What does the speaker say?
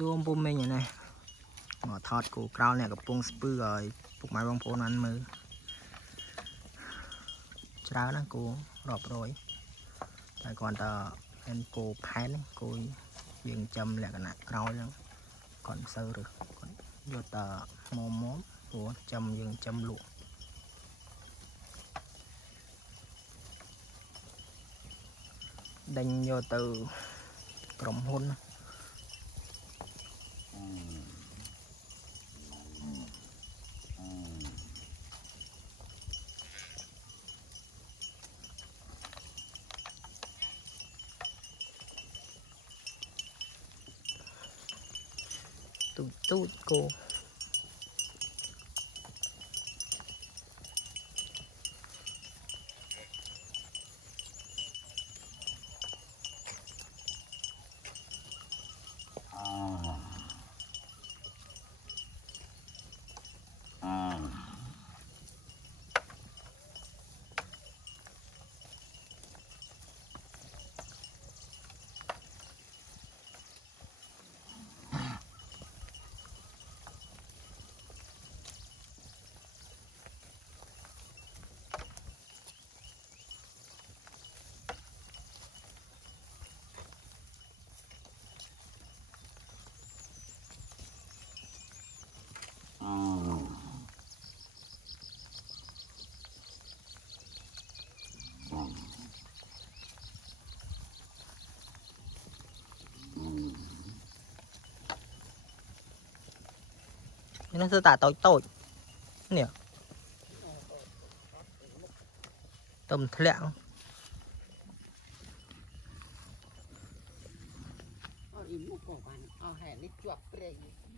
ซูมปุ่มเมย์อย่างนี้หมอทอดกูกราวเนี่ยกับปุงสปื้อrồi ปลุกไม้บางโพนั้นมือเช้านะกูรอบร้อยแต่ก่อนตาเป็นกูแพ้นี่กูยังจำแหละกันนะเรายังก่อนซื้อหรือก่อนโยตามอมมกูจำยังจำลูกดันโยตือกลมหุ่นตูดกูนี่นั่นคือตาโต้โต้เนี่ยต้มทะเล